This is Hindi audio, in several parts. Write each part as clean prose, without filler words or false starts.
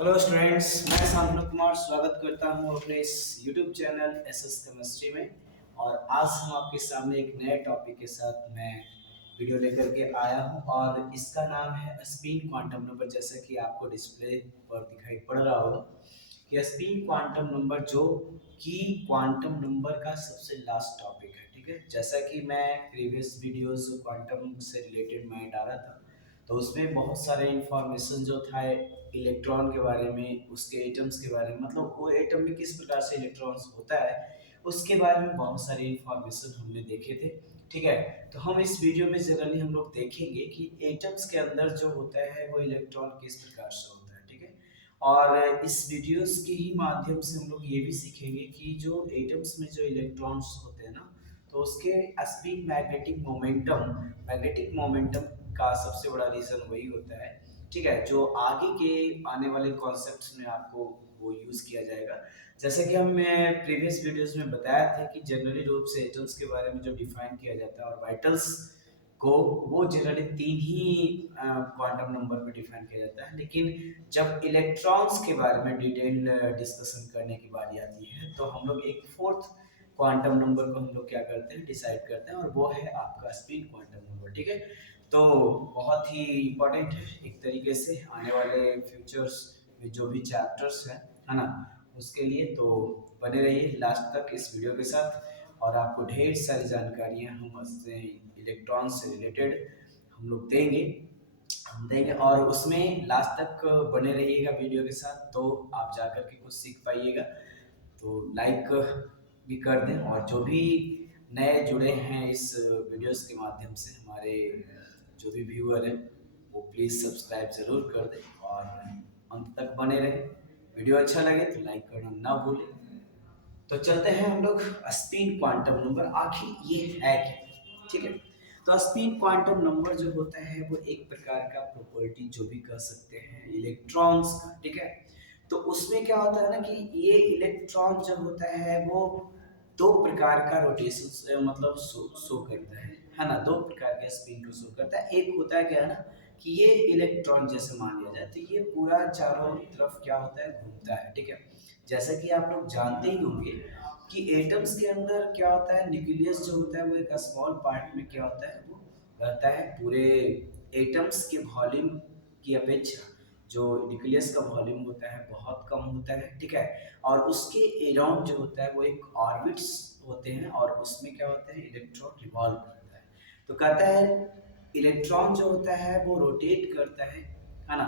हेलो स्टूडेंट्स, मैं शांतनु कुमार स्वागत करता हूं अपने इस यूट्यूब चैनल एसएस केमिस्ट्री में। और आज हम आपके सामने एक नए टॉपिक के साथ मैं वीडियो लेकर के आया हूं और इसका नाम है स्पिन क्वांटम नंबर। जैसा कि आपको डिस्प्ले पर दिखाई पड़ रहा होगा कि स्पिन क्वांटम नंबर जो कि क्वांटम नंबर का सबसे लास्ट टॉपिक है। ठीक है, जैसा कि मैं प्रीवियस वीडियोस क्वांटम से रिलेटेड मैं डाला था, तो उसमें बहुत सारे इंफॉर्मेशन जो था इलेक्ट्रॉन के बारे में, उसके एटम्स के बारे में, मतलब वो एटम में किस प्रकार से इलेक्ट्रॉन्स होता है उसके बारे में बहुत सारे इंफॉर्मेशन हमने देखे थे। ठीक है, तो हम इस वीडियो में जनरली हम लोग देखेंगे कि एटम्स के अंदर जो होता है वो इलेक्ट्रॉन किस प्रकार से होता है। ठीक है, और इस वीडियोस के ही माध्यम से हम लोग ये भी सीखेंगे कि जो एटम्स में जो इलेक्ट्रॉन्स होते हैं ना, तो उसके स्पिन मैग्नेटिक मोमेंटम का सबसे बड़ा रीजन वही होता है। ठीक है, जो आगे के आने वाले कॉन्सेप्ट्स में आपको वो यूज किया जाएगा। जैसे कि हम प्रीवियस वीडियोस में बताया था कि जनरली रूप से एटम्स के बारे में जो डिफाइन किया जाता है और वाइटल्स को, वो जनरली तीन ही क्वांटम नंबर में डिफाइन किया जाता है। लेकिन जब इलेक्ट्रॉन्स के बारे में डिटेल डिस्कशन करने की बारी आती है तो हम लोग एक फोर्थ क्वांटम नंबर को हम लोग क्या करते हैं, डिसाइड करते हैं, और वो है आपका स्पिन क्वांटम नंबर। ठीक है, तो बहुत ही इम्पोर्टेंट है एक तरीके से आने वाले फ्यूचर्स में जो भी चैप्टर्स हैं, है ना, उसके लिए। तो बने रहिए लास्ट तक इस वीडियो के साथ और आपको ढेर सारी जानकारियां हम इलेक्ट्रॉन से रिलेटेड हम लोग देंगे और उसमें लास्ट तक बने रहिएगा वीडियो के साथ, तो आप जाकर के कुछ सीख पाइएगा। तो लाइक भी कर दें, और जो भी नए जुड़े हैं इस वीडियोस के माध्यम से, हमारे जो भी व्यूअर हैं, वो प्लीज़ सब्सक्राइब ज़रूर कर दें और अंत तक बने रहें। वीडियो अच्छा लगे तो लाइक करना ना भूलें। तो चलते हैं हम लोग स्पिन क्वांटम नंबर, आखिर ये है क्या। ठीक है, तो स्पिन क्वांटम नंबर जो होता है वो एक प्रकार का प्रॉपर्टी जो भी कह सकते हैं इलेक्ट्रॉन्स का। ठीक है, तो उसमें क्या होता है ना कि ये इलेक्ट्रॉन जब होता है वो दो प्रकार का रोटेशन मतलब शो करता है ना, दो प्रकार के स्पिन को शो करता है। एक होता है क्या है ना कि ये इलेक्ट्रॉन जैसे मान लिया जाए तो ये पूरा चारों तरफ क्या होता है, घूमता है। ठीक है, जैसा कि आप लोग जानते ही होंगे कि एटम्स के अंदर क्या होता है, न्यूक्लियस जो होता है वो एक स्मॉल पार्ट में क्या होता है, वो रहता है। पूरे एटम्स के वॉल्यूम की अपेक्षा जो न्यूक्लियस का वॉल्यूम होता है बहुत कम होता है। ठीक है, और उसके अराउंड जो होता है वो एक ऑर्बिट्स होते हैं और उसमें क्या होता है, इलेक्ट्रॉन रिवॉल्व करता है। तो कहता है इलेक्ट्रॉन जो होता है वो रोटेट करता है ना,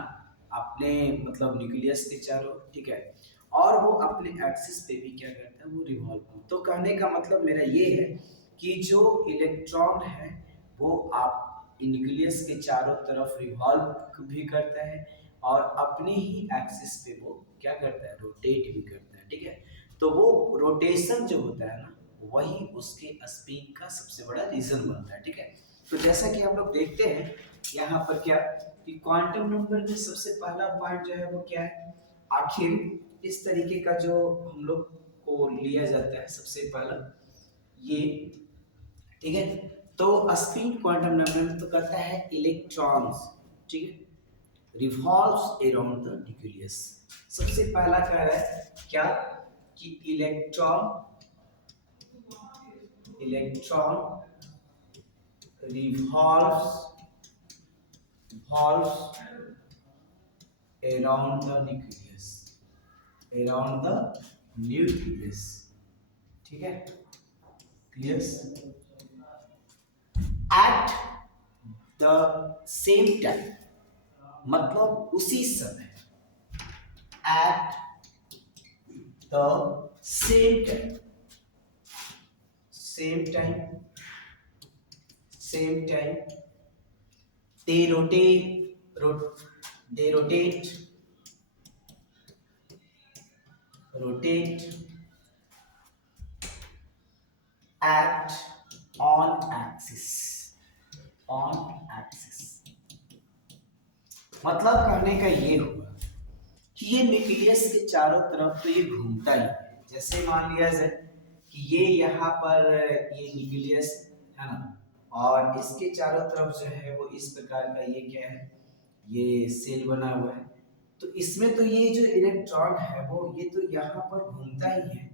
अपने मतलब न्यूक्लियस के चारों। ठीक है, और वो अपने एक्सिस पे भी क्या करता है, वो रिवॉल्व। तो कहने का मतलब मेरा ये है कि जो इलेक्ट्रॉन है वो आप न्यूक्लियस के चारों तरफ रिवॉल्व भी करता है और अपने ही एक्सिस पे वो क्या करता है, रोटेट भी करता है। ठीक है, तो वो रोटेशन जो होता है ना, वही उसके स्पिन का सबसे बड़ा रीजन बनता है। ठीक है, तो जैसा कि हम लोग देखते हैं यहाँ पर क्या कि क्वांटम नंबर में सबसे पहला पॉइंट जो है वो क्या है, आखिर इस तरीके का जो हम लोग को लिया जाता है सबसे पहला ये। ठीक है, तो स्पिन क्वांटम नंबर में तो कहता है इलेक्ट्रॉन्स, ठीक है, रिवॉल्व्स अराउंड द न्यूक्लियस। सबसे पहला कह रहा है क्या कि electron revolves around the nucleus, around the nucleus। ठीक है, clear, at the same time, मतलब उसी समय, at the same time they rotate at on axis। मतलब कहने का ये हुआ कि ये न्यूक्लियस के चारों तरफ तो ये घूमता ही है। जैसे मान लिया जाए कि ये यहाँ पर ये न्यूक्लियस है ना, और इसके चारों तरफ जो है वो इस प्रकार का ये क्या है, ये सेल बना हुआ है। तो इसमें तो ये जो इलेक्ट्रॉन है वो ये तो यहाँ पर घूमता ही है,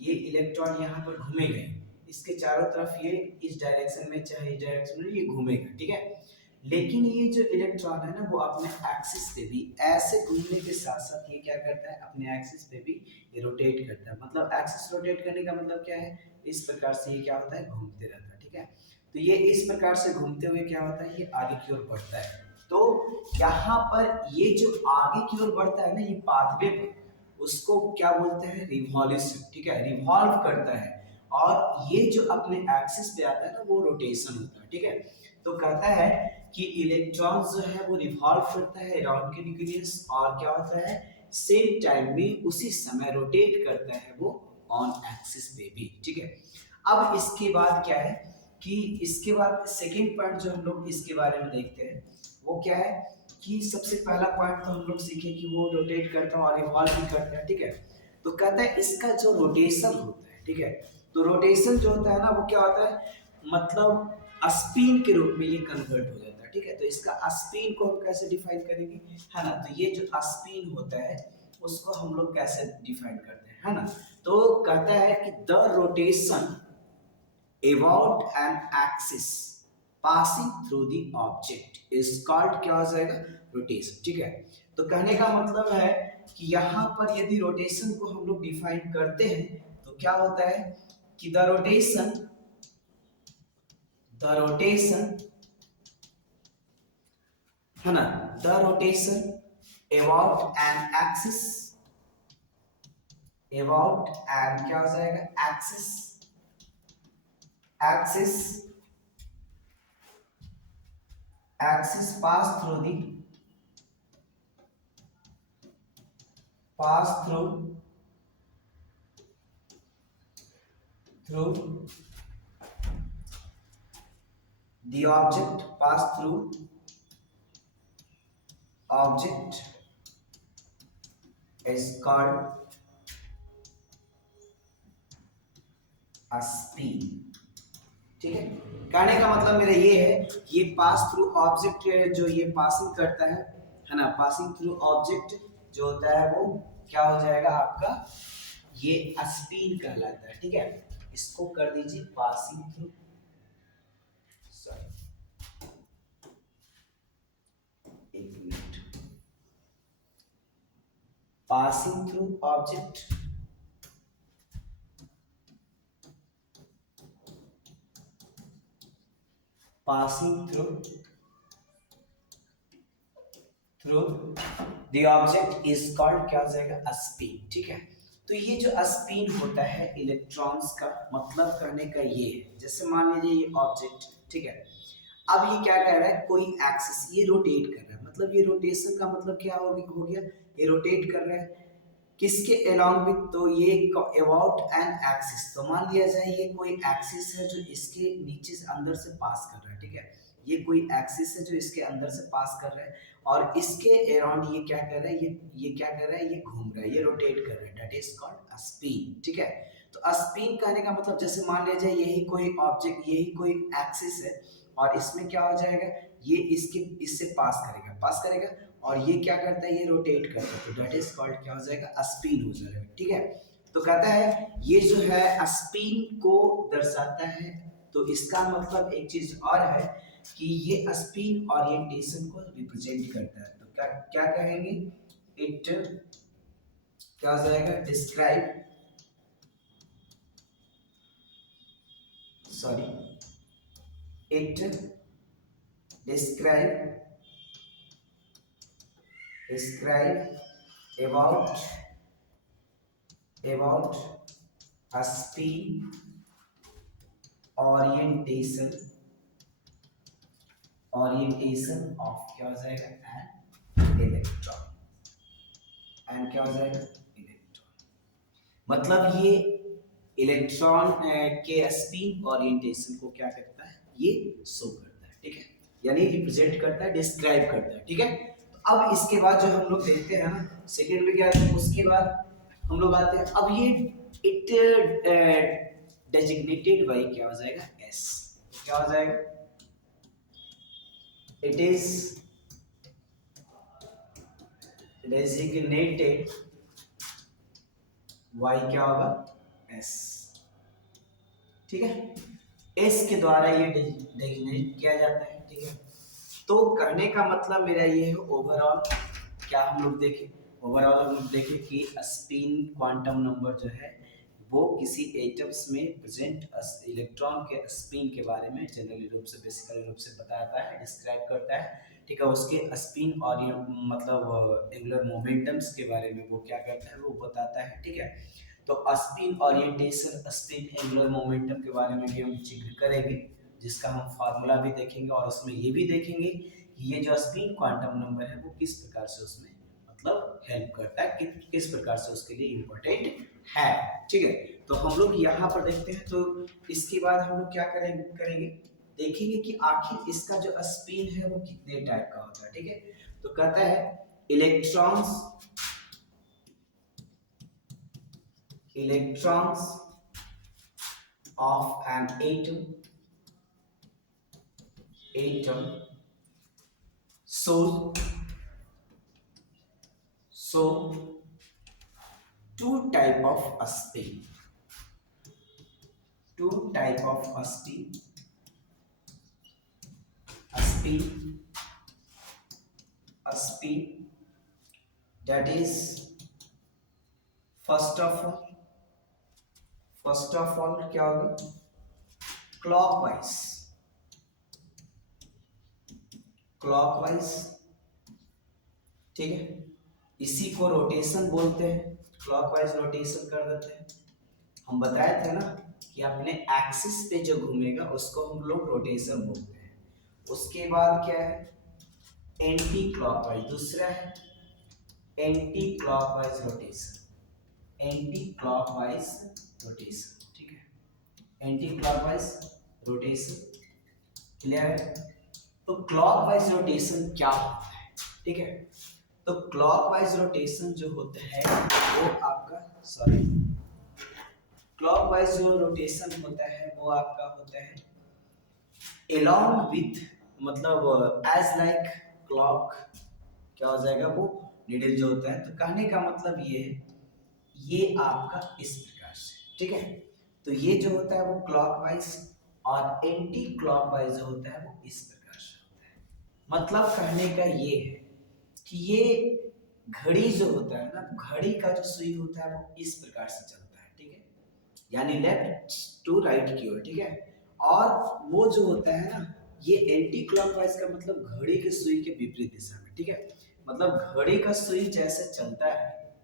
ये इलेक्ट्रॉन यहाँ पर घूमेगा ही। इसके चारों तरफ ये इस डायरेक्शन में चाहे इस डायरेक्शन में ये घूमेगा, ठीक है। लेकिन ये जो इलेक्ट्रॉन है ना वो अपने एक्सिस पे भी ऐसे घूमने के साथ साथ ये क्या करता है, अपने एक्सिस पे भी ये रोटेट करता है। मतलब एक्सिस रोटेट करने का मतलब क्या है, इस प्रकार से ये क्या होता है, घूमते रहता है, ठीक है। तो ये इस प्रकार से घूमते हुए क्या होता है, ये आगे की ओर बढ़ता है। तो यहाँ पर ये जो आगे की ओर बढ़ता है ना ये पाथवे पर, उसको क्या बोलते हैं, रिवॉल्यूशन, ठीक है, रिवॉल्व करता है। और ये जो अपने एक्सिस पे आता है ना वो रोटेशन होता है, ठीक है। तो कहता है कि इलेक्ट्रॉन जो है वो रिवॉल्व करता है अराउंड के न्यूक्लियस, और क्या होता है, सेम टाइम में उसी समय रोटेट करता है वो ऑन एक्सिस पे भी, ठीक है। अब इसके बाद क्या है कि इसके बाद सेकेंड पॉइंट जो हम लोग इसके बारे में देखते हैं वो क्या है कि सबसे पहला पॉइंट तो हम लोग सीखे कि वो रोटेट करता है और रिवॉल्व भी करता है, ठीक है। तो कहता है इसका जो रोटेशन होता है, ठीक है, तो रोटेशन जो होता है ना वो क्या होता है, मतलब स्पिन के रूप में ये कन्वर्ट हो जाता है, ठीक है। तो इसका स्पिन को हम कैसे डिफाइन करेंगे, है ना। तो ये जो स्पिन होता है उसको हम लोग कैसे डिफाइन करते हैं, है ना। तो कहता है कि the rotation about an axis passing through the object is called, क्या हो जाएगा, रोटेशन, ठीक है। तो कहने का मतलब है कि यहाँ पर यदि रोटेशन को हम लोग डिफाइन करते हैं तो क्या होता है कि द रोटेशन है ना, the rotation about an axis, about an क्या हो जाएगा, axis axis pass through the object is called a spin, ठीक है। कहने का मतलब मेरा ये है कि ये पास थ्रू ऑब्जेक्ट जो ये पासिंग करता है ना, पासिंग थ्रू ऑब्जेक्ट जो होता है वो क्या हो जाएगा आपका, ये स्पिन कहलाता है, ठीक है। इसको कर दीजिए पासिंग थ्रू, सॉरी एक minute, passing through object, passing through the object is called, क्या हो जाएगा, स्पिन, ठीक है। तो ये जो स्पिन होता है इलेक्ट्रॉन्स का मतलब करने का ये है, जैसे मान लीजिए ये ऑब्जेक्ट, ठीक है। अब ये क्या कर रहा है, कोई एक्सिस ये रोटेट कर रहा है, मतलब ये रोटेशन का मतलब क्या हो गया, ये रोटेट कर रहा है किसके अलोंग विथ, तो ये अबाउट एन एक्सिस। तो मान लिया जाए ये कोई एक्सिस है जो इसके नीचे से अंदर से पास कर रहा है, ठीक है। ये कोई एक्सिस है जो इसके अंदर से पास कर रहा है और इसके अराउंड ये क्या कर रहा है, ये क्या कर रहा है, ये घूम रहा है, ये रोटेट कर रहा है, that is called a spin, ठीक है। तो स्पिन कहने का मतलब जैसे मान लिया जाए यही कोई ऑब्जेक्ट, यही कोई एक्सिस है और इसमें क्या हो जाएगा, ये इससे पास करेगा और ये क्या करता है, ये रोटेट करता है, तो दैट इज कॉल्ड, क्या हो जाएगा, स्पिन हो जाएगा, ठीक है। तो कहता है ये जो है स्पिन को दर्शाता है। तो इसका मतलब एक चीज और है कि ये स्पिन ओरिएंटेशन को रिप्रेजेंट करता है। तो क्या क्या कहेंगे, इट क्या हो जाएगा, describe, sorry, it describe about a spin orientation of, क्या हो जाएगा, एन इलेक्ट्रॉन, एन क्या हो जाएगा, इलेक्ट्रॉन। मतलब ये इलेक्ट्रॉन के स्पिन ओरिएंटेशन को क्या करता है, ये शो करता है, ठीक है, यानी रिप्रेजेंट करता है, डिस्क्राइब करता है, ठीक है। तो अब इसके बाद जो हम लोग देखते हैं ना सेकेंड में क्या है, उसके बाद हम लोग आते हैं, अब ये इट डेजिग्नेटेड बाय, क्या हो जाएगा, एस, क्या हो जाएगा, इट इज डेजिग्नेटेड, वाई क्या होगा, एस, ठीक है। एस के द्वारा ये डेजिग्नेट किया जाता है, ठीक है। तो कहने का मतलब मेरा ये है, ओवरऑल क्या हम लोग देखें, ओवरऑल हम लोग देखें कि स्पिन क्वांटम नंबर जो है वो किसी एटम्स में प्रेजेंट इलेक्ट्रॉन के स्पिन के बारे में जनरली रूप से, बेसिकली रूप से बताता है, डिस्क्राइब करता है, ठीक है। उसके स्पिन और ये मतलब एंगुलर मोमेंटम्स के बारे में वो क्या करता है, वो बताता है, ठीक है। तो spin orientation, spin angular momentum के बारे में भी हम जिक्र करेंगे, जिसका हम फार्मूला भी देखेंगे, और उसमें ये भी देखेंगे कि ये जो स्पिन क्वांटम नंबर है वो किस प्रकार से उसमें मतलब हेल्प करता है, किस प्रकार से उसके लिए इम्पोर्टेंट है, ठीक है। तो हम लोग यहाँ पर देखते हैं, तो इसके बाद हम लोग क्या करेंगे, देखेंगे कि आखिर इसका जो स्पिन है वो कितने टाइप का होता है, ठीक है। तो कहता है electrons of an atom so two type of spin, spin spin that is first of all क्या होगा, क्लॉकवाइज, ठीक है। इसी को रोटेशन बोलते हैं, क्लॉकवाइज रोटेशन कर देते हैं। हम बताए थे ना कि अपने एक्सिस पे जो घूमेगा उसको हम लोग रोटेशन बोलते हैं। उसके बाद क्या है, एंटी क्लॉकवाइज, दूसरा है एंटी क्लॉकवाइज रोटेशन, ठीक है। एंटी क्लॉकवाइज रोटेशन, क्लियर है। तो क्लॉकवाइज रोटेशन क्या होता है, ठीक है। तो क्लॉकवाइज रोटेशन जो होता है वो आपका, सॉरी, क्लॉकवाइज जो रोटेशन होता है वो आपका होता है along with, मतलब एज लाइक क्लॉक, क्या हो जाएगा, वो नीडल जो होता है। तो कहने का मतलब ये है, ये आपका इस प्रकार से, ठीक है। तो ये जो होता है वो क्लॉकवाइज, और एंटी क्लॉकवाइज जो होता है वो इस प्रकार से होता है। मतलब कहने का ये है कि ये घड़ी जो होता है ना, घड़ी का जो सुई होता है वो इस प्रकार से चलता है, ठीक है, यानी लेफ्ट टू राइट की ओर, ठीक है। और वो जो होता है ना, ये एंटी क्लॉकवाइज का मतलब घड़ी के सुई के विपरीत दिशा में, ठीक है। मतलब घड़ी का सुई जैसे चलता है,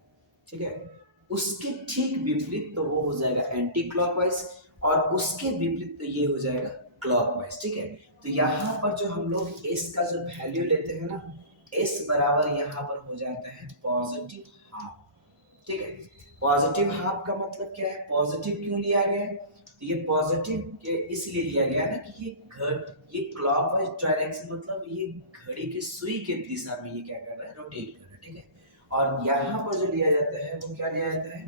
ठीक है, उसके ठीक विपरीत तो वो हो जाएगा एंटी क्लॉकवाइज, और उसके विपरीत तो ये हो जाएगा क्लॉकवाइज, ठीक है। तो यहाँ पर जो हम लोग एस का जो वैल्यू लेते हैं ना, एस बराबर यहाँ पर हो जाता है पॉजिटिव हाफ, ठीक है। पॉजिटिव हाफ का मतलब क्या है, पॉजिटिव क्यों लिया गया है, तो ये पॉजिटिव के इसलिए लिया गया ना कि ये क्लॉकवाइज डायरेक्शन, मतलब ये घड़ी के सुई के दिशा में ये क्या कर रहा है, रोटेट कर रहा है, ठीक है। और यहाँ पर जो लिया जाता है वो क्या लिया जाता है,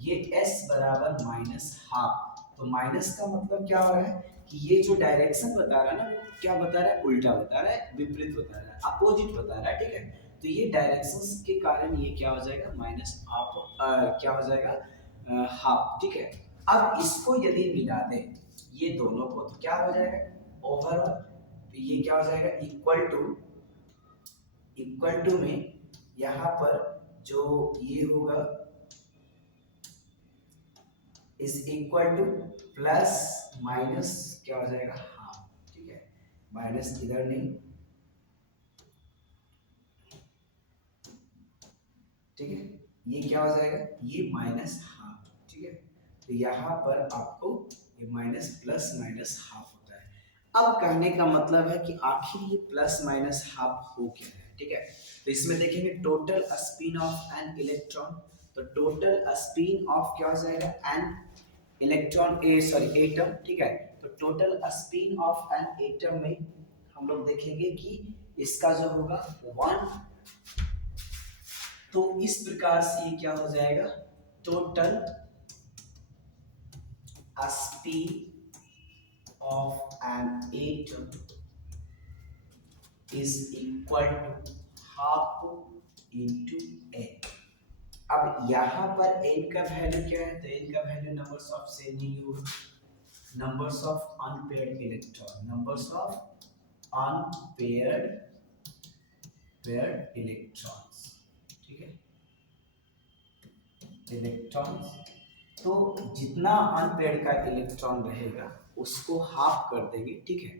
ये s बराबर माइनस हाफ। तो माइनस का मतलब क्या हो रहा है कि ये जो डायरेक्शन बता रहा है ना, वो क्या बता रहा है, उल्टा बता रहा है, विपरीत बता रहा है, अपोजिट बता रहा है, ठीक है। तो ये डायरेक्शंस के कारण ये क्या हो जाएगा, माइनस हाफ, क्या हो जाएगा, हाफ, ठीक है। अब इसको यदि मिला दें ये दोनों को, तो क्या हो जाएगा, ओवरऑल, तो ये क्या हो जाएगा, इक्वल टू में यहाँ पर जो ये होगा is equal to plus minus क्या हो जाएगा, हाफ, ठीक है। माइनस इधर नहीं, ठीक है, ये क्या हो जाएगा, ये माइनस हाफ, ठीक है। तो यहाँ पर आपको ये माइनस प्लस माइनस हाफ होता है। अब कहने का मतलब है कि आखिर ये प्लस माइनस हाफ हो क्या है, ठीक है। तो इसमें देखेंगे total spin off an electron, तो टोटल स्पिन ऑफ क्या हो जाएगा, an electron, A sorry atom, ठीक है। तो total spin off an atom में हम लोग देखेंगे कि इसका जो होगा 1, तो इस प्रकार से ये क्या हो जाएगा, total speed of an atom is equal to half into n. अब यहाँ पर एन का वैल्यू क्या है, तो एन का वैल्यू नंबर्स ऑफ सेम नहीं होगा, numbers of unpaired electron, numbers of unpaired paired electrons, ठीक है, इलेक्ट्रॉन्स। तो जितना अनपेयर्ड का इलेक्ट्रॉन रहेगा उसको हाफ कर देंगे, ठीक है।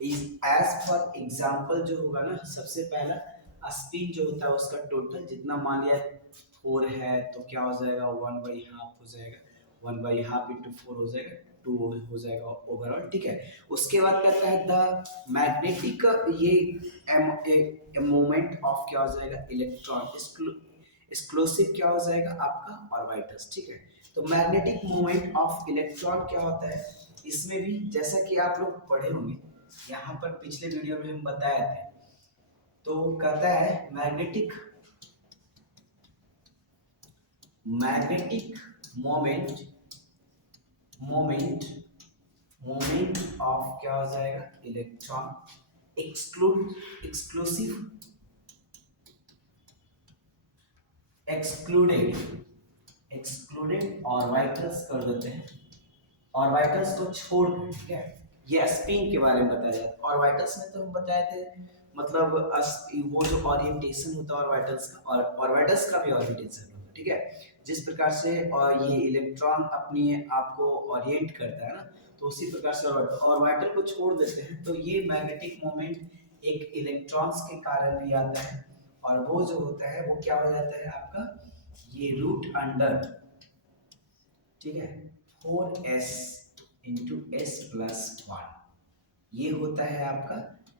इज एज पर एग्जांपल जो होगा ना, सबसे पहला स्पिन जो होता है उसका टोटल जितना मान लिया 4 है तो क्या हो जाएगा 1/2 हो जाएगा, 1/2 इंटू 4 हो जाएगा 2 हो जाएगा ओवरऑल, ठीक है। उसके बाद कहता है द मैग्नेटिक, ये मोमेंट ऑफ क्या हो जाएगा इलेक्ट्रॉन एक्सक्लूसिव क्या हो जाएगा आपका ऑर्बिटल्स, ठीक है। तो मैग्नेटिक मोमेंट ऑफ इलेक्ट्रॉन क्या होता है, इसमें भी जैसा कि आप लोग पढ़े होंगे, यहाँ पर पिछले वीडियो में हम बताए थे, तो कहता है magnetic moment moment moment of क्या हो जाएगा electron exclusive excluded excluded orbitals कर देते हैं, ऑर्बिटल्स को छोड़, ठीक है। ये स्पिन के बारे में बताया जाता है, ऑर्बिटल्स में तो हम बताए थे, मतलब वो जो ओरिएंटेशन होता है ऑर्बिटल्स का, और ऑर्बिटल्स का भी ओरिएंटेशन होता है, ठीक है। जिस प्रकार से और ये इलेक्ट्रॉन अपनी आप को ओरिएंट करता है ना, तो उसी प्रकार से ऑर्बिटल को छोड़ देते हैं, तो ये मैग्नेटिक मोमेंट एक इलेक्ट्रॉन्स के कारण भी आता है, और वो जो होता है वो क्या हो जाता है आपका ये रूट अंडर, ठीक है, 4s into s plus one, ये होता है आपका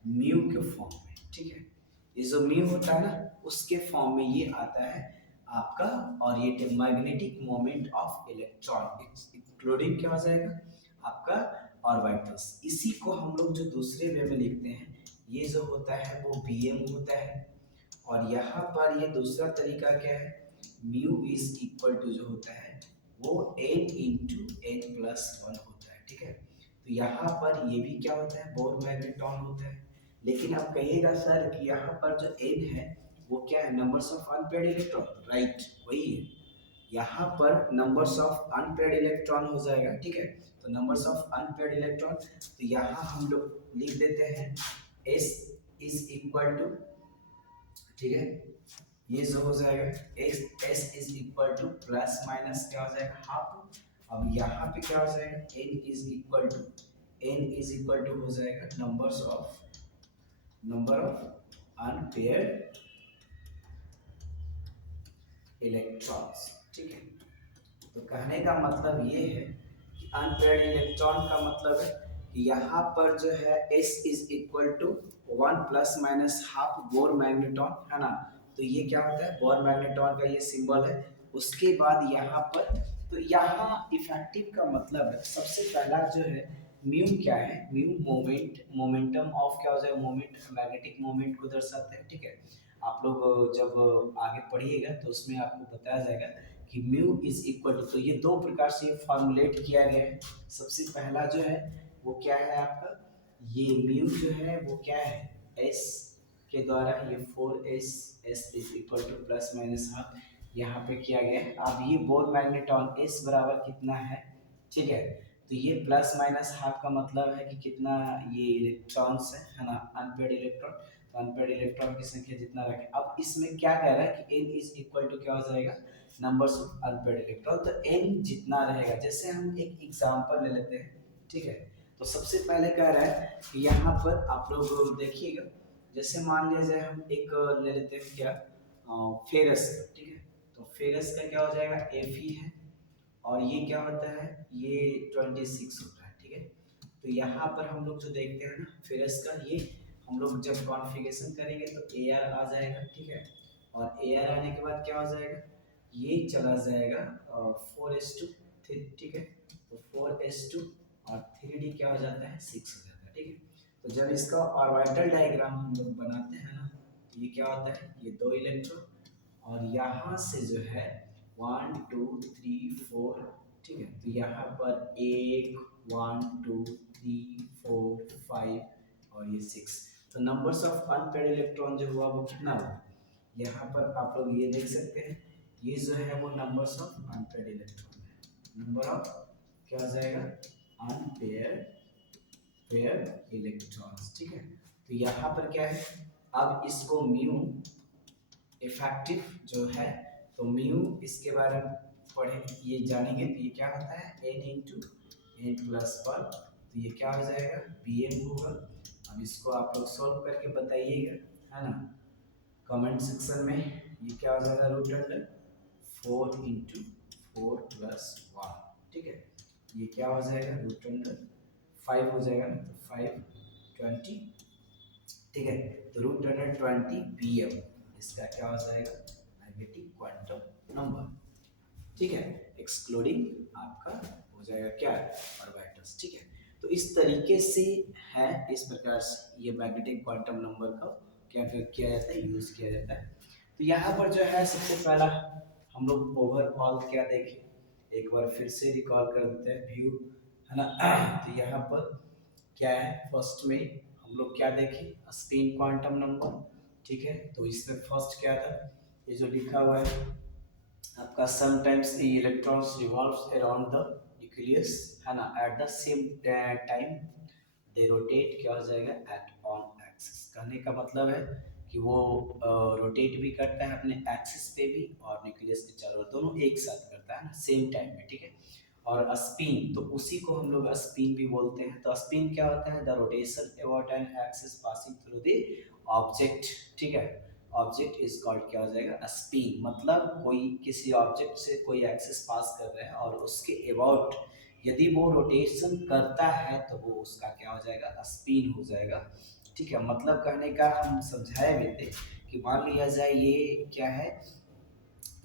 म्यू के फॉर्म में, ठीक है। ये जो म्यू होता है ना उसके फॉर्म में ये आता है आपका, और ये magnetic moment of electron including क्या हो जाएगा आपका ऑर्बिटल्स। इसी को हम लोग जो दूसरे वे में लिखते हैं, ये जो होता है वो bm होता है, और यहाँ पर ये दूसरा तरीका क्या है, म्यू इज इक्वल टू जो होता है वो n into n plus one होता है, ठीक है। तो यहाँ पर ये भी क्या होता है बोर मैग्नेट्रॉन होता है, लेकिन आप कहिएगा सर कि यहाँ पर जो n है वो क्या है numbers of unpaired electron, right वही है, यहाँ पर नंबर्स ऑफ अनपेयर्ड इलेक्ट्रॉन हो जाएगा, ठीक है। तो नंबर्स ऑफ अनपेयर्ड इलेक्ट्रॉन, तो यहाँ हम लोग लिख देते हैं s इज इक्वल टू, ठीक है, ये जो हो जाएगा S is equal to plus minus क्या हो जाएगा हाफ, अब यहाँ पे क्या हो जाएगा एन इज इक्वल टू हो जाएगा नंबर ऑफ अनपेयर्ड इलेक्ट्रॉन्स, ठीक है। तो कहने का मतलब ये है कि अनपेयर्ड इलेक्ट्रॉन का मतलब है कि यहाँ पर जो है S is equal to 1 plus minus half Bohr magneton है ना, तो ये क्या होता है बोर मैग्नेट्रॉन का ये सिंबल है। उसके बाद यहाँ पर, तो यहाँ इफेक्टिव का मतलब है सबसे पहला जो है म्यू क्या है, म्यू मोमेंटम ऑफ क्या हो जाएगा मोमेंट मैग्नेटिक मोमेंट को दर्शाता है, ठीक है। आप लोग जब आगे पढ़िएगा तो उसमें आपको बताया जाएगा कि म्यू इज इक्वल टू, तो ये दो प्रकार से फॉर्मुलेट किया गया है। सबसे पहला जो है वो क्या है आपका, ये म्यू जो है वो क्या है एस के द्वारा, ये 4s S is equal to plus minus half यहाँ पे किया गया है। अब ये बोर मैग्नेट्रॉन एस बराबर कितना है, ठीक है। तो ये प्लस माइनस हाफ का मतलब है कि कितना ये इलेक्ट्रॉन्स है ना अनपेड इलेक्ट्रॉन, तो अनपेड इलेक्ट्रॉन की संख्या जितना रखें। अब इसमें क्या कह रहा है कि n इज इक्वल टू क्या हो जाएगा नंबर्स ऑफ अनपेड इलेक्ट्रॉन, तो n जितना रहेगा, जैसे हम एक एग्जांपल ले लेते हैं, ठीक है। तो सबसे पहले कह रहा है कि यहाँ पर आप लोग देखिएगा, जैसे मान लिया जाए हम एक ले लेते हैं क्या फेरस का, ठीक है। तो फेरस का क्या हो जाएगा Fe है, और ये क्या होता है ये 26 होता है, ठीक है। तो यहाँ पर हम लोग जो देखते हैं ना फेरस का, ये हम लोग जब कॉन्फ़िगरेशन करेंगे तो Ar आ जाएगा, ठीक है। और Ar आने के बाद क्या हो जाएगा ये चला जाएगा 4s2, ठीक है। तो 4s2 और 3d क्या हो जाता है 6 हो जाता है, ठीक है। तो जब इसका ऑर्बिटल डायग्राम हम लोग बनाते हैं ना, तो ये क्या होता है ये दो इलेक्ट्रॉन, और यहाँ से जो है 1 2 3 4, ठीक है। तो यहाँ पर 1 1 2 3 4 5 और ये 6, तो नंबर्स ऑफ अनपेड इलेक्ट्रॉन जो हुआ वो कितना हुआ यहाँ पर आप लोग ये देख सकते हैं, ये जो है वो नंबर्स ऑफ अनपेयर्ड इलेक्ट्रॉन है। नंबर ऑफ क्या हो जाएगा, अनपेयर्ड पेयर इलेक्ट्रॉन्स, ठीक है। तो यहाँ पर क्या है, अब इसको म्यू इफेक्टिव जो है, तो म्यू इसके बारे में पढ़े ये जानेंगे, तो ये क्या होता है n into n plus one, तो ये क्या हो जाएगा बी एम होगा। अब इसको आप लोग सॉल्व करके बताइएगा, है ना, कमेंट सेक्शन में। ये क्या हो जाएगा root under four into four plus one, ठीक है। ये क्या हो जाएगा रूट अंडर फाइव हो जाएगा ना, तो फाइव ट्वेंटी, ठीक है। तो root under twenty B M, इसका क्या हो जाएगा मैग्नेटिक क्वांटम नंबर, ठीक है, एक्सक्लूडिंग आपका हो जाएगा क्या ऑर्बिटल्स, ठीक है। तो इस तरीके से है, इस प्रकार से ये मैग्नेटिक क्वांटम नंबर का क्या किया जाता है, यूज किया जाता है। तो यहाँ पर जो है सबसे पहला हम लोग ओवरऑल क्या देखें, एक बार फिर से रिकॉल कर देते हैं व्यू, है ना। तो यहाँ पर क्या है, फर्स्ट में हम लोग क्या देखें स्पिन क्वांटम नंबर, ठीक है। तो इसमें फर्स्ट क्या था, ये जो लिखा हुआ है आपका sometimes the electrons revolves around the nucleus, है ना, at the same time they rotate, क्या हो जाएगा एट ऑन एक्सिस। कहने का मतलब है कि वो रोटेट भी करता है अपने एक्सिस पे भी, और न्यूक्लियस के चारों ओर, दोनों एक साथ करता है ना सेम टाइम में, ठीक है। और स्पिन, तो उसी को हम लोग स्पिन भी बोलते हैं। तो स्पिन क्या होता है, the rotation about an axis passing through the object, ठीक है। ऑब्जेक्ट इज कॉल्ड क्या हो जाएगा स्पिन, मतलब कोई किसी ऑब्जेक्ट से कोई एक्सिस पास कर रहा है और उसके अबाउट यदि वो रोटेशन करता है तो वो उसका क्या हो जाएगा स्पिन हो जाएगा, ठीक है। मतलब कहने का हम समझाए भी थे कि मान लिया जाए ये क्या है,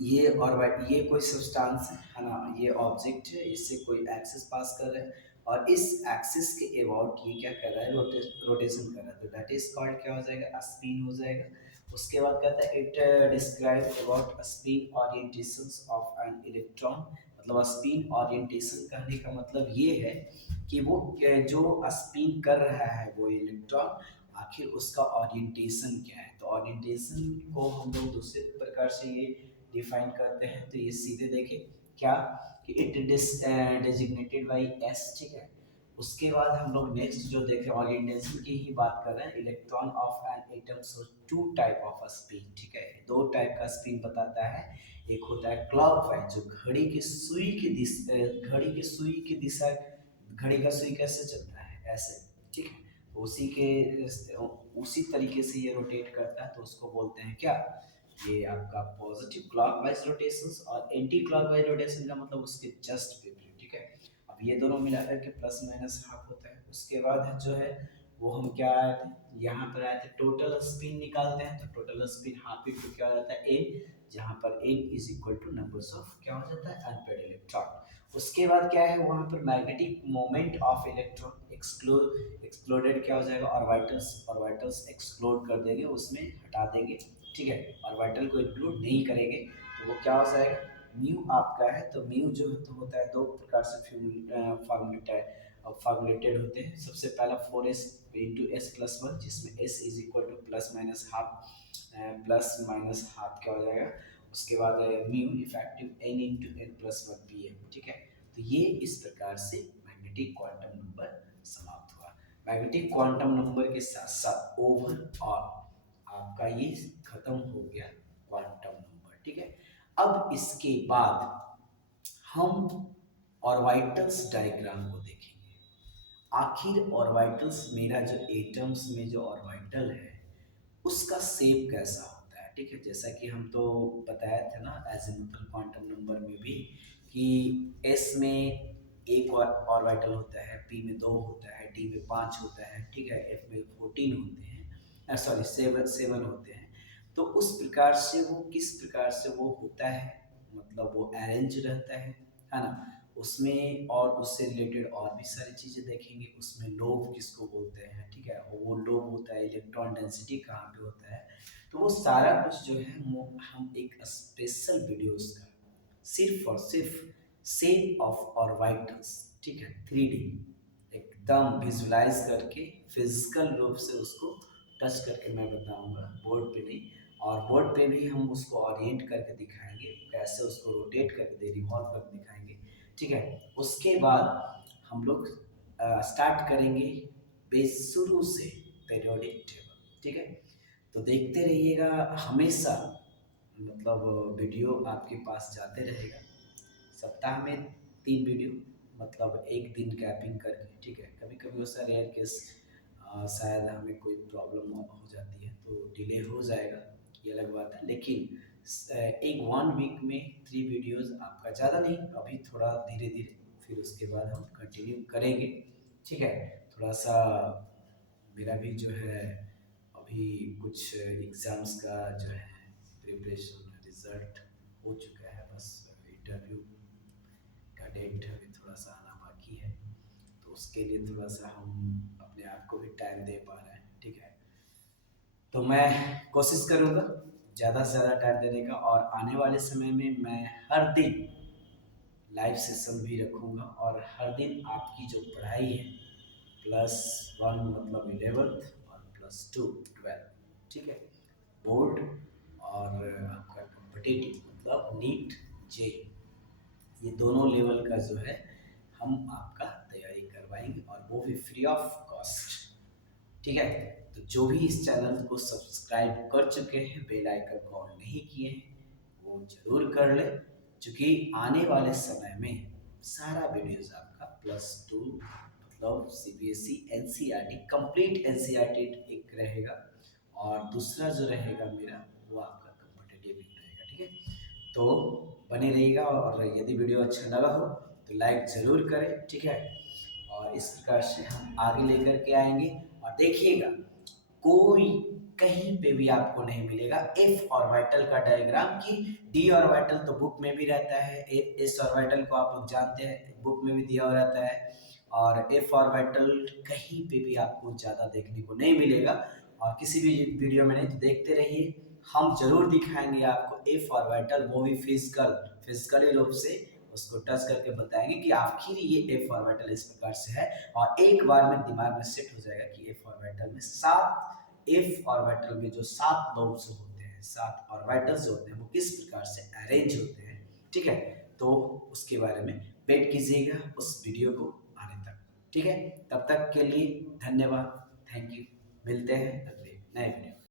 ये और ये कोई सब्सटेंस है ना, ये ऑब्जेक्ट है, इससे कोई एक्सिस पास कर रहा है और इस एक्सिस के अबाउट ये क्या कर रहा है रोटेशन कर रहा है, तो दैट इज कॉल्ड क्या हो जाएगा स्पिन हो जाएगा। उसके बाद कहता है it describe about spin orientations of an electron, मतलब स्पिन ओरिएंटेशन कहने का मतलब ये है कि वो जो स्पिन कर रहा है वो इलेक्ट्रॉन, आखिर उसका ओरिएंटेशन क्या है। तो ओरिएंटेशन को हम लोग दूसरे प्रकार से ये डिफाइन करते हैं, तो ये सीधे देखें क्या कि इट डेजिग्नेटेड बाई एस, ठीक है। उसके बाद हम लोग नेक्स्ट जो देखें ओरिएंटेशन की ही बात कर रहे हैं, electron of an atom show two type of spin, ठीक है, दो टाइप का स्पिन बताता है। एक होता है क्लॉकवाइज, जो घड़ी की सुई की दिशा, घड़ी का सुई कैसे चलता है ऐसे, ठीक है, तो उसी तरीके से ये रोटेट करता है, तो उसको बोलते हैं क्या, ये आपका पॉजिटिव क्लॉकवाइज रोटेशन, और एंटी क्लॉकवाइज रोटेशन का मतलब उसके जस्ट विपरीत, ठीक है। अब ये दोनों मिलाकर के प्लस माइनस हाफ होता है। उसके बाद जो है वो हम क्या आए थे, यहाँ पर आए थे टोटल स्पिन निकालते हैं, तो टोटल स्पिन हाफ इक्वल क्या हो जाता है एन, जहाँ पर n is equal to numbers of क्या हो जाता है अनपेयर्ड इलेक्ट्रॉन। उसके बाद क्या है वहाँ पर magnetic moment of electron excluded क्या हो जाएगा, ऑर्बिटल्स एक्सक्लूड कर देंगे, उसमें हटा देंगे, ठीक है, ऑर्बिटल को इंक्लूड नहीं करेंगे, तो वो क्या हो जाएगा म्यू आपका है। तो म्यू जो तो होता है दो प्रकार से फॉर्मुलेटेड होते हैं। सबसे पहला 4s into s plus one, जिसमें s is equal to plus minus half क्या हो जाएगा। उसके बाद mu effective n into n plus one B M, ठीक है। तो ये इस प्रकार से मैग्नेटिक क्वांटम नंबर समाप्त हुआ। मैग्नेटिक क्वांटम नंबर के साथ साथ ओवरऑल आपका ये खत्म हो गया क्वांटम नंबर, ठीक है। अब इसके बाद हम ऑर्बिटल्स डायग्राम को देखेंगे। आखिर ऑर्बिटल्स, मेरा जो एटम्स में जो ऑर्बिटल है उसका शेप कैसा होता है, ठीक है। जैसा कि हम तो बताया था ना एजिमुथल क्वांटम नंबर में भी कि एस में एक और ऑर्बिटल होता है, पी में दो होता है, डी में पाँच होता है, ठीक है, एफ में 14 होते हैं, सॉरी सेवन होते हैं। तो उस प्रकार से वो किस प्रकार से वो होता है, मतलब वो अरेंज रहता है ना। उसमें और उससे रिलेटेड और भी सारी चीज़ें देखेंगे। उसमें लोब किसको बोलते हैं, ठीक है, और वो लोब होता है इलेक्ट्रॉन डेंसिटी कहाँ पे होता है, तो वो सारा कुछ जो है वो हम एक स्पेशल वीडियोस का सिर्फ और सिर्फ शेप ऑफ ऑर्बिटल्स, ठीक है, 3D एकदम विजुलाइज करके फिजिकल रूप से उसको टच करके मैं बताऊंगा, बोर्ड पे नहीं, और बोर्ड पे भी हम उसको ओरिएंट करके दिखाएंगे, कैसे उसको रोटेट करके रिवॉल्व करके दिखाएंगे। ठीक है, उसके बाद हम लोग स्टार्ट करेंगे बेस शुरू से, पीरियोडिक टेबल। ठीक है, तो देखते रहिएगा, हमेशा मतलब वीडियो आपके पास जाते रहेगा। सप्ताह में 3 वीडियो, मतलब एक दिन गैपिंग करके। ठीक है, कभी कभी वैसा रेयर केस शायद हमें कोई प्रॉब्लम हो जाती है तो डिले हो जाएगा, ये अलग बात है। लेकिन एक 1 वीक में 3 वीडियोस आपका, ज़्यादा नहीं, अभी थोड़ा धीरे धीरे, फिर उसके बाद हम कंटिन्यू करेंगे। ठीक है, थोड़ा सा मेरा भी जो है अभी कुछ एग्ज़ाम्स का जो है प्रिपरेशन, रिज़ल्ट हो चुका है, बस इंटरव्यू का डेट अभी थोड़ा सा आना बाकी है, तो उसके लिए थोड़ा सा हम अपने आप को भी टाइम दे पा रहे हैं। ठीक है, तो मैं कोशिश करूँगा ज़्यादा से ज़्यादा टाइम देने का, और आने वाले समय में मैं हर दिन लाइव सेशन भी रखूँगा, और हर दिन आपकी जो पढ़ाई है +1 मतलब 11th और +2 12, ठीक है, बोर्ड और आपका कॉम्पिटिटिव मतलब नीट जे, ये दोनों लेवल का जो है हम आपका तैयारी करवाएंगे, और वो भी फ्री ऑफ कॉस्ट। ठीक है, तो जो भी इस चैनल को सब्सक्राइब कर चुके हैं, बेल आइकन को ऑन नहीं किए हैं, वो जरूर कर ले, क्योंकि आने वाले समय में सारा वीडियोस आपका +2 मतलब सीबीएसई एनसीईआरटी कंप्लीट एनसीईआरटी एक रहेगा, और दूसरा जो रहेगा मेरा वो आपका कॉम्पिटिटिव रहेगा। ठीक है, तो बने रहिएगा, और यदि वीडियो अच्छा लगा हो तो लाइक ज़रूर करें। ठीक है, और इस प्रकार से हम आगे लेकर के आएंगे, और देखिएगा कोई कहीं पे भी आपको नहीं मिलेगा एफ ऑर्बिटल का डायग्राम, कि डी ऑर्बिटल तो बुक में भी रहता है, एस ऑर्बिटल को आप लोग जानते हैं बुक में भी दिया हुआ रहता है, और एफ ऑर्बिटल कहीं पे भी आपको ज़्यादा देखने को नहीं मिलेगा। और किसी भी वीडियो में नहीं, तो देखते रहिए, हम जरूर दिखाएंगे आपको एफ ऑर्बिटल, वो भी फिजिकली रूप से उसको टच करके बताएंगे कि आखिर ये एफ ऑर्बिटल इस प्रकार से है, और एक बार में दिमाग में सेट हो जाएगा कि एफ ऑर्बिटल में 7 एफ ऑर्बिटल में जो 7 लॉब्स होते हैं, 7 ऑर्बिटल्स होते हैं, वो किस प्रकार से अरेंज होते हैं। ठीक है, तो उसके बारे में वेट कीजिएगा उस वीडियो को आने तक। ठीक है, तब तक के लिए धन्यवाद, थैंक यू, मिलते हैं अगले नए वीडियो।